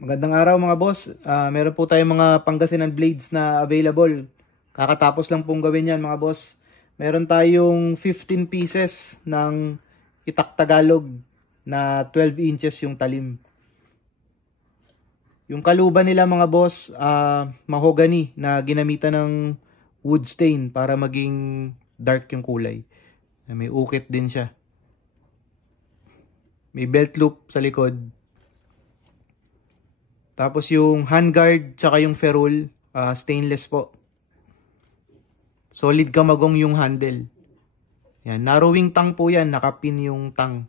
Magandang araw mga boss. Meron po tayong mga Pangasinan blades na available. Kakatapos lang pong gawin yan mga boss. Meron tayong 15 pieces ng itak Tagalog na 12 inches yung talim. Yung kaluban nila mga boss, mahogany na ginamitan ng wood stain para maging dark yung kulay. May ukit din siya. May belt loop sa likod. Tapos yung handguard tsaka yung ferrule, stainless po. Solid kamagong yung handle. Yan, narrowing tang po yan, nakapin yung tang.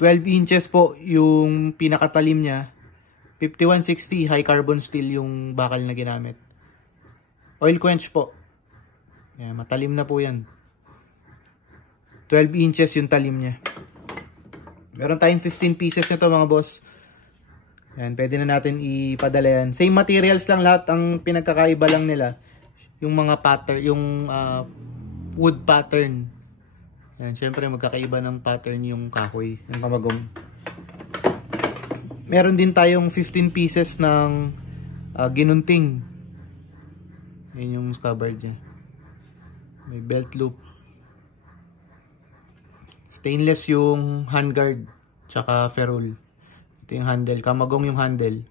12 inches po yung pinakatalim niya. 5160 high carbon steel yung bakal na ginamit. Oil quench po. Yan, matalim na po yan. 12 inches yung talim niya. Meron tayong 15 pieces nito mga boss. Yan, pwede na natin ipadala yan. Same materials lang lahat, ang pinagkakaiba lang nila yung mga pattern, yung wood pattern. Yan, syempre magkakaiba ng pattern yung kahoy, yung kamagong. Meron din tayong 15 pieces ng ginunting. Yan yung scabbard niya. May belt loop. Stainless yung handguard tsaka ferrule. Ito yung handle, kamagong yung handle.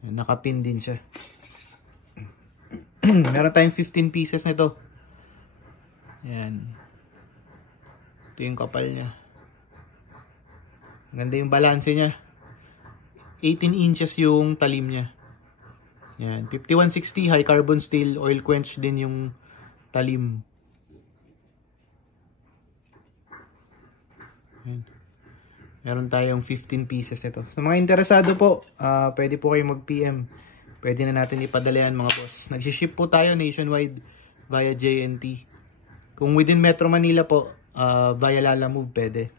Nakapin din siya. Meron tayong 15 pieces nito. Yan. Ito yung kapal niya. Ganda yung balanse niya. 18 inches yung talim niya. Yan, 5160 high carbon steel, oil quench din yung talim. Meron tayong 15 pieces nito. Sa mga interesado po, pwede po kayo mag-PM. Pwede na natin ipadala yan mga boss. Nag-ship po tayo nationwide via JNT. Kung within Metro Manila po, via Lalamove pwede.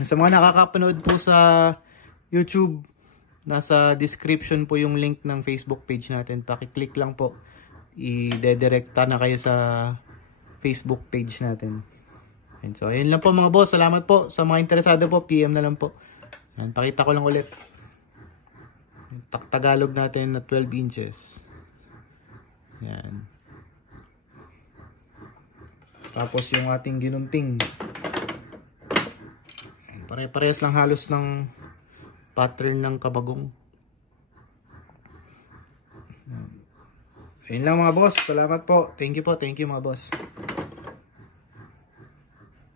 Sa mga nakakapanood po sa YouTube, nasa description po yung link ng Facebook page natin. Pakiclick lang po. I-redirecta na kayo sa Facebook page natin. And so, ayun lang po mga boss. Salamat po. Sa mga interesado po, PM na lang po. Ayan, pakita ko lang ulit. Tagalog natin na 12 inches. Ayan. Tapos yung ating ginunting. Pare-parehas lang halos ng pattern ng kabagong. Ayun lang mga boss. Salamat po. Thank you po. Thank you mga boss.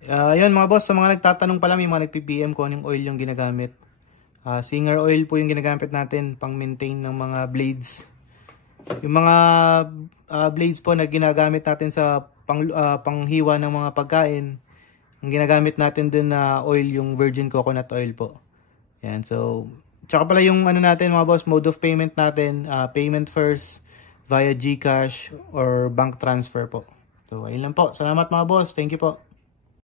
Yun mga boss, sa mga nagtatanong pa lang, yung mga nagpi-PM kung anong oil yung ginagamit. Singer oil po yung ginagamit natin pang maintain ng mga blades. Yung mga blades po na ginagamit natin sa panghiwa ng mga pagkain, ang ginagamit natin dun na oil yung virgin coconut oil po. Yan, so tsaka pala yung ano natin mga boss, mode of payment natin, payment first via GCash or bank transfer po. So ayun lang po. Salamat mga boss. Thank you po.